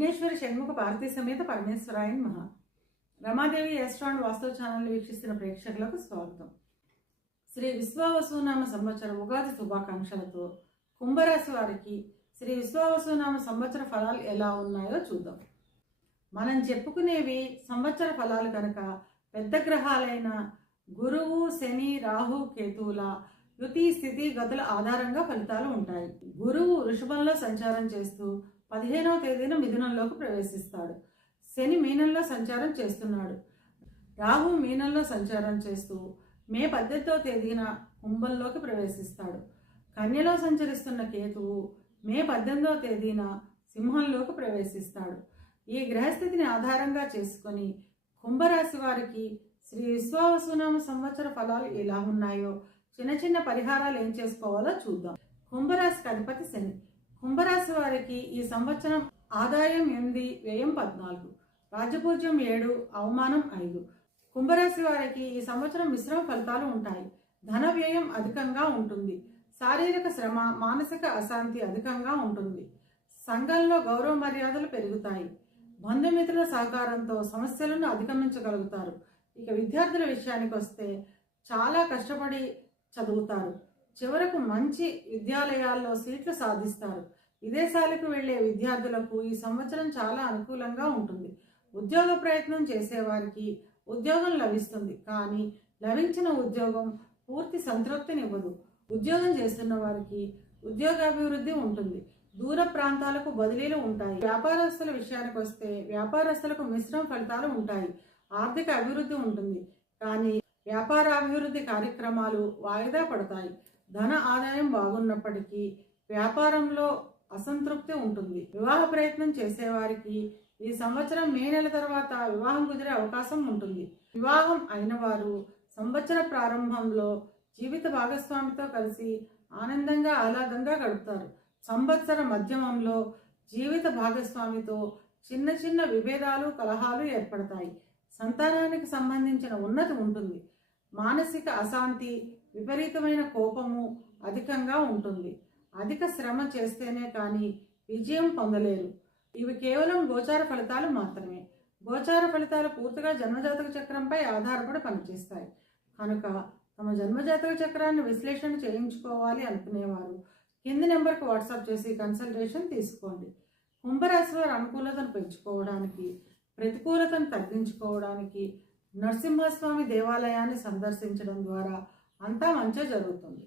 విఘ్నేశ్వరి షణ్ముఖ భారతీ సమేత పరమేశ్వరాయన్ మహా. రమాదేవి ఎస్ట్రాండ్ వాస్తవ ఛానల్ వీక్షిస్తున్న ప్రేక్షకులకు స్వాగతం. శ్రీ విశ్వావసునామ సంవత్సర ఉగాది శుభాకాంక్షలతో కుంభరాశి వారికి శ్రీ విశ్వావసునామ సంవత్సర ఫలాలు ఎలా ఉన్నాయో చూద్దాం. మనం చెప్పుకునేవి సంవత్సర ఫలాలు కనుక పెద్ద గ్రహాలైన గురువు, శని, రాహు, కేతువుల యుతి స్థితి గతుల ఆధారంగా ఫలితాలు ఉంటాయి. గురువు వృషభంలో సంచారం చేస్తూ 15వ తేదీన మిథునంలోకి ప్రవేశిస్తాడు. శని మీనంలో సంచారం చేస్తున్నాడు. రాహు మీనంలో సంచారం చేస్తూ మే 18వ తేదీన కుంభంలోకి ప్రవేశిస్తాడు. కన్యలో సంచరిస్తున్న కేతువు మే 18వ తేదీన సింహంలోకి ప్రవేశిస్తాడు. ఈ గ్రహస్థితిని ఆధారంగా చేసుకొని కుంభరాశి వారికి శ్రీ విశ్వావసునామ సంవత్సర ఫలాలు ఎలా ఉన్నాయో చిన్న చిన్న పరిహారాలు ఏం చేసుకోవాలో చూద్దాం. కుంభరాశికి అధిపతి శని. కుంభరాశి వారికి ఈ సంవత్సరం ఆదాయం 8, వ్యయం 14, రాజపూజ్యం 7, అవమానం 5. కుంభరాశి వారికి ఈ సంవత్సరం మిశ్రమ ఫలితాలు ఉంటాయి. ధన వ్యయం అధికంగా ఉంటుంది. శారీరక శ్రమ, మానసిక అశాంతి అధికంగా ఉంటుంది. సంఘంలో గౌరవ మర్యాదలు పెరుగుతాయి. బంధుమిత్రుల సహకారంతో సమస్యలను అధిగమించగలుగుతారు. ఇక విద్యార్థుల విషయానికి వస్తే చాలా కష్టపడి చదువుతారు. చివరకు మంచి విద్యాలయాల్లో సీట్లు సాధిస్తారు. విదేశాలకు వెళ్లే విద్యార్థులకు ఈ సంవత్సరం చాలా అనుకూలంగా ఉంటుంది. ఉద్యోగ ప్రయత్నం చేసేవారికి ఉద్యోగం లభిస్తుంది. కానీ లభించిన ఉద్యోగం పూర్తి సంతృప్తినివ్వదు. ఉద్యోగం చేస్తున్న వారికి ఉద్యోగాభివృద్ధి ఉంటుంది. దూర ప్రాంతాలకు బదిలీలు ఉంటాయి. వ్యాపారస్తుల విషయానికి వస్తే వ్యాపారస్తులకు మిశ్రమ ఫలితాలు ఉంటాయి. ఆర్థిక అభివృద్ధి ఉంటుంది. కానీ వ్యాపారాభివృద్ధి కార్యక్రమాలు వాయిదా పడతాయి. ధన ఆదాయం బాగున్నప్పటికీ వ్యాపారంలో అసంతృప్తి ఉంటుంది. వివాహ ప్రయత్నం చేసేవారికి ఈ సంవత్సరం మే నెల తర్వాత వివాహం కుదిరే అవకాశం ఉంటుంది. వివాహం అయిన వారు సంవత్సర ప్రారంభంలో జీవిత భాగస్వామితో కలిసి ఆనందంగా ఆహ్లాదంగా గడుపుతారు. సంవత్సర మధ్యమంలో జీవిత భాగస్వామితో చిన్న చిన్న విభేదాలు, కలహాలు ఏర్పడతాయి. సంతానానికి సంబంధించిన ఉన్నతి ఉంటుంది. మానసిక అశాంతి, విపరీతమైన కోపము అధికంగా ఉంటుంది. అధిక శ్రమ చేస్తేనే కానీ విజయం పొందలేరు. ఇవి కేవలం గోచార ఫలితాలు మాత్రమే. గోచార ఫలితాలు పూర్తిగా జన్మజాతక చక్రంపై ఆధారపడి పనిచేస్తాయి. కనుక తమ జన్మజాతక చక్రాన్ని విశ్లేషణ చేయించుకోవాలి అనుకునేవారు కింది నెంబర్కి వాట్సాప్ చేసి కన్సల్టేషన్ తీసుకోండి. కుంభరాశి వారి అనుకూలతను పెంచుకోవడానికి, ప్రతికూలతను తగ్గించుకోవడానికి నరసింహస్వామి దేవాలయాన్ని సందర్శించడం ద్వారా అంతా మంచి జరుగుతుంది.